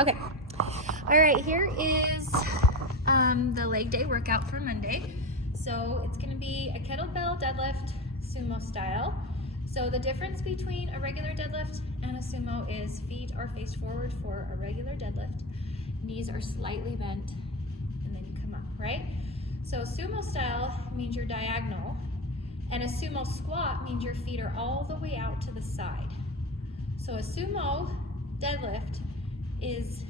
Okay. All right, here is the leg day workout for Monday. So it's gonna be a kettlebell deadlift sumo style. So the difference between a regular deadlift and a sumo is feet are faced forward for a regular deadlift. Knees are slightly bent and then you come up, right? So sumo style means you're diagonal, and a sumo squat means your feet are all the way out to the side. So a sumo deadlift is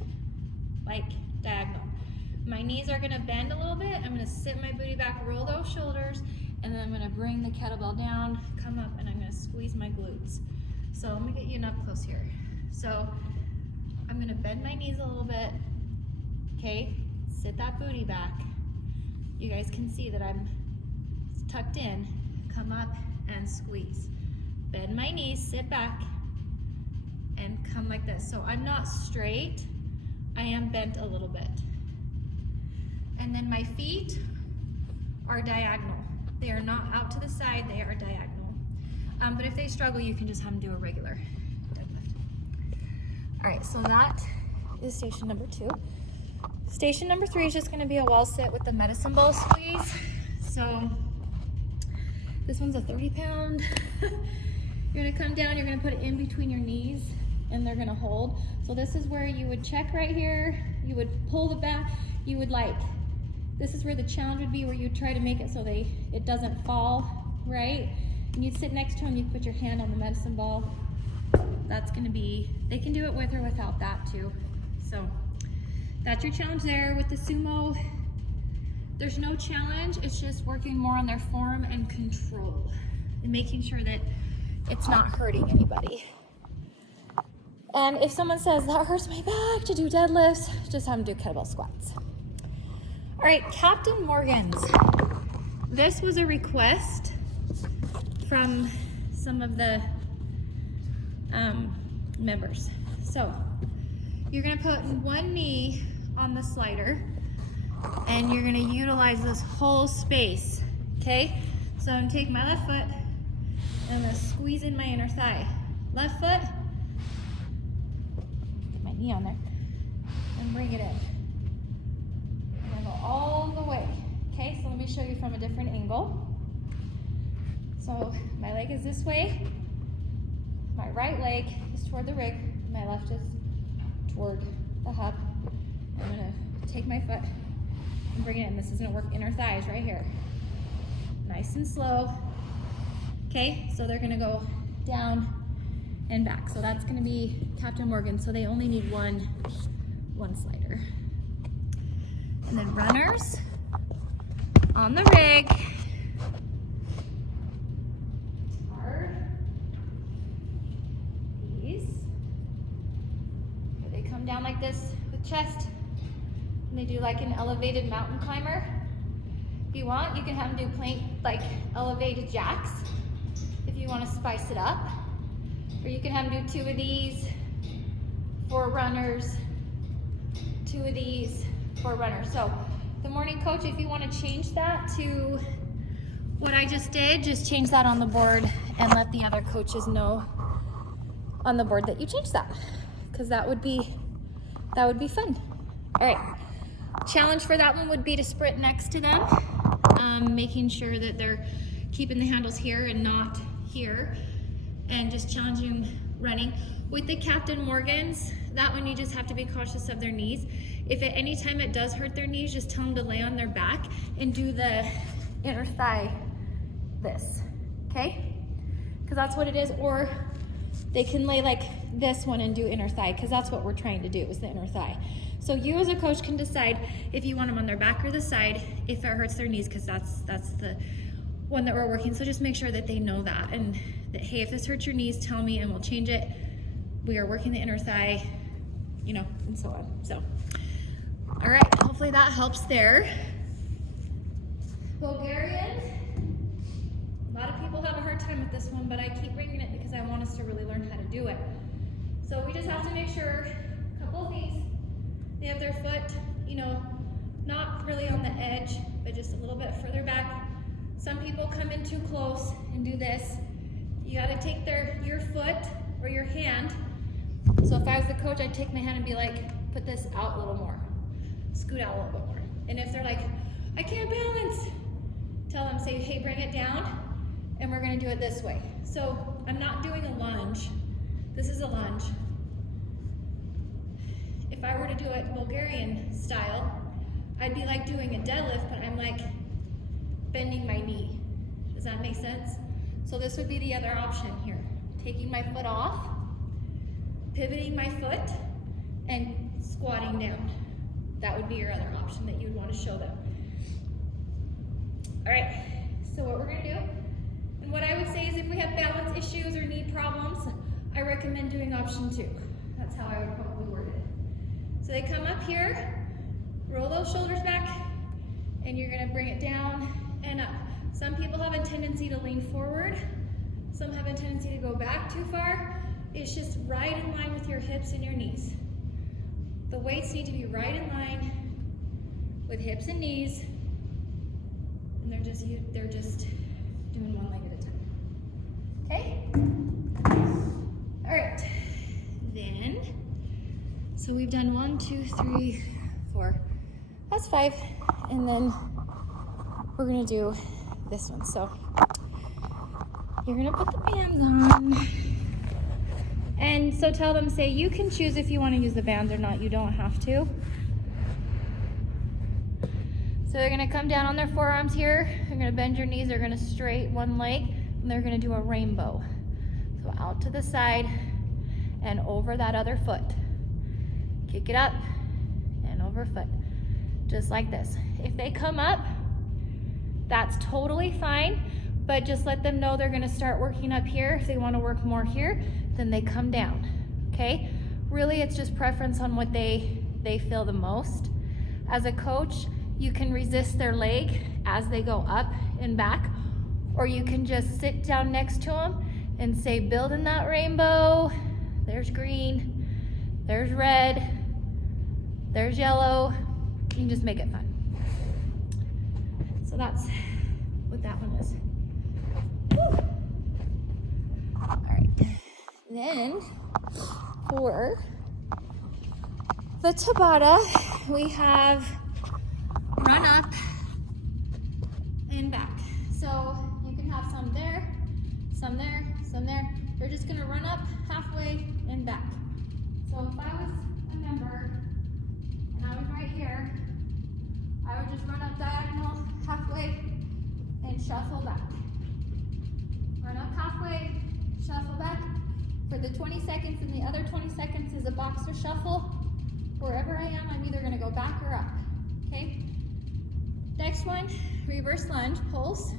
like diagonal. My knees are gonna bend a little bit. I'm gonna sit my booty back, roll those shoulders, and then I'm gonna bring the kettlebell down, come up, and I'm gonna squeeze my glutes. So let me get you an up close here. So I'm gonna bend my knees a little bit, okay? Sit that booty back. You guys can see that I'm tucked in. Come up and squeeze. Bend my knees, sit back, and come like this. So I'm not straight, I am bent a little bit. And then my feet are diagonal. They are not out to the side, they are diagonal. But if they struggle, you can just have them do a regular deadlift. All right, so that is station number 2. Station number 3 is just gonna be a wall sit with the medicine ball squeeze. So this one's a 30-pound. You're gonna come down, you're gonna put it in between your knees, and they're gonna hold. So this is where you would check right here, you would pull the back, you would this is where the challenge would be, where you try to make it so it doesn't fall, right? And you'd sit next to them, you put your hand on the medicine ball. That's gonna be, they can do it with or without that too. So that's your challenge there. With the sumo, there's no challenge, it's just working more on their form and control and making sure that it's not hurting anybody. And if someone says, that hurts my back to do deadlifts, just have them do kettlebell squats. All right, Captain Morgan's. This was a request from some of the members. So you're gonna put one knee on the slider and you're gonna utilize this whole space, okay? So I'm gonna take my left foot and I'm gonna squeeze in my inner thigh. Left foot, get my knee on there, and bring it in. I'm gonna go all the way, okay? So let me show you from a different angle. So my leg is this way, my right leg is toward the rig, my left is toward the hub. I'm gonna take my foot and bring it in. This is gonna work inner thighs right here. Nice and slow. Okay, so they're gonna go down and back. So that's gonna be Captain Morgan. So they only need one slider. And then runners on the rig. Hard. These. They come down like this with chest. And they do like an elevated mountain climber. If you want, you can have them do plank, like elevated jacks, if you want to spice it up. Or you can have them do 2 of these for runners, 2 of these for runners. So the morning coach, if you want to change that to what I just did, just change that on the board and let the other coaches know on the board that you changed that, because that would be fun. All right. Challenge for that one would be to sprint next to them, making sure that they're keeping the handles here and not here, and just challenging running. With the Captain Morgans, that one you just have to be cautious of their knees. If at any time it does hurt their knees, just tell them to lay on their back and do the inner thigh this, okay? Because that's what it is. Or they can lay like this one and do inner thigh, because that's what we're trying to do, is the inner thigh. So you as a coach can decide if you want them on their back or the side, if it hurts their knees, because that's the one that we're working. So just make sure that they know that, and that, hey, if this hurts your knees, tell me and we'll change it. We are working the inner thigh, you know, and so on. So, all right, hopefully that helps there. Bulgarian. A lot of people have a hard time with this one, but I keep bringing it because I want us to really learn how to do it. So we just have to make sure, a couple of things, they have their foot, you know, not really on the edge, but just a little bit further back. Some people come in too close and do this. You gotta take your foot or your hand. So if I was the coach, I'd take my hand and be like, put this out a little more. Scoot out a little bit more. And if they're like, I can't balance, tell them, say, hey, bring it down, and we're gonna do it this way. So I'm not doing a lunge. This is a lunge. If I were to do it Bulgarian style, I'd be like doing a deadlift, but I'm like bending my knee. Does that make sense? So this would be the other option here. Taking my foot off, pivoting my foot, and squatting down. That would be your other option that you would want to show them. All right, so what we're gonna do, and what I would say is if we have balance issues or knee problems, I recommend doing option 2. That's how I would probably word it. So they come up here, roll those shoulders back, and you're gonna bring it down and up. Some people have a tendency to lean forward. Some have a tendency to go back too far. It's just right in line with your hips and your knees. The weights need to be right in line with hips and knees, and they're just doing one leg at a time. Okay? All right. Then, so we've done 1, 2, 3, 4. That's 5, and then we're gonna do this one. So you're gonna put the bands on. And so tell them, say, you can choose if you want to use the bands or not. You don't have to. So they're going to come down on their forearms here. They're going to bend your knees. They're going to straight one leg. And they're going to do a rainbow. So out to the side and over that other foot. Kick it up and over foot. Just like this. If they come up, that's totally fine. But just let them know they're going to start working up here. If they want to work more here, then they come down, okay? Really, it's just preference on what they feel the most. As a coach, you can resist their leg as they go up and back, or you can just sit down next to them and say, building that rainbow. There's green, there's red, there's yellow. You can just make it fun. So that's what that one is. Woo. All right. Then for the Tabata, we have run up and back. So you can have some there, some there, some there. You're just gonna run up halfway and back. So if I was a member and I was right here, I would just run up diagonal halfway and shuffle back. Run up halfway, shuffle back. For the 20 seconds, and the other 20 seconds is a boxer shuffle. Wherever I am, I'm either gonna go back or up, okay? Next one, reverse lunge, pulse.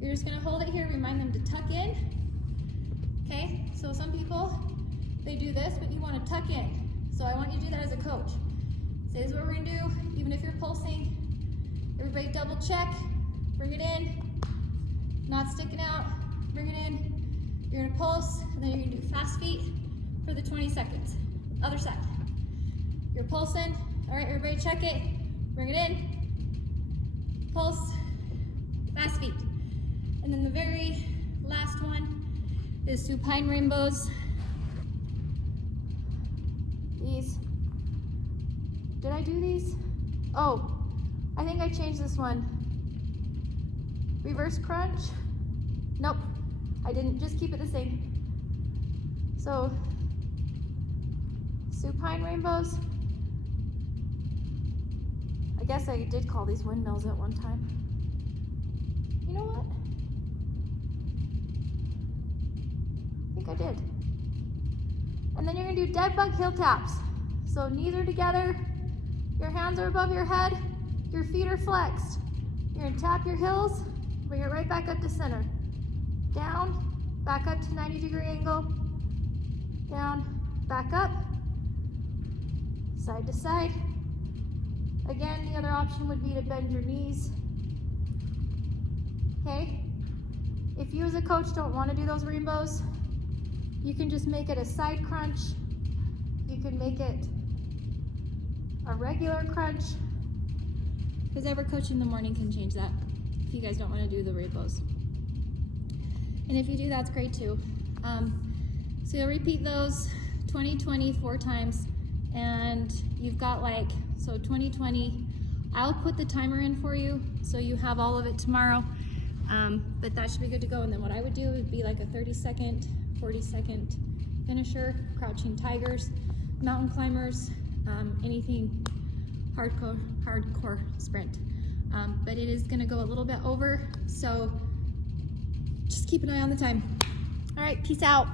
You're just gonna hold it here, remind them to tuck in, okay? So some people, they do this, but you wanna tuck in. So I want you to do that as a coach. So this is what we're gonna do, even if you're pulsing. Everybody double check, bring it in, not sticking out, bring it in. You're gonna pulse, and then you're gonna do fast feet for the 20 seconds. Other side. You're pulsing. All right, everybody check it. Bring it in. Pulse, fast feet. And then the very last one is supine rainbows. These. Did I do these? Oh, I think I changed this one. Reverse crunch. Nope. I didn't, just keep it the same. So, supine rainbows. I guess I did call these windmills at one time. You know what? I think I did. And then you're gonna do dead bug heel taps. So knees are together, your hands are above your head, your feet are flexed. You're gonna tap your heels, bring it right back up to center. Down, back up to 90-degree angle, down, back up, side to side. Again, the other option would be to bend your knees, okay? If you as a coach don't want to do those rainbows, you can just make it a side crunch. You can make it a regular crunch. Because every coach in the morning can change that if you guys don't want to do the rainbows. And if you do, that's great too. So you'll repeat those 20, 4 times, and and you've got like, so 2020, I'll put the timer in for you so you have all of it tomorrow, but that should be good to go. And then what I would do would be like a 30-second, 40-second finisher, crouching tigers, mountain climbers, anything hardcore sprint. But it is gonna go a little bit over, so just keep an eye on the time. All right, peace out.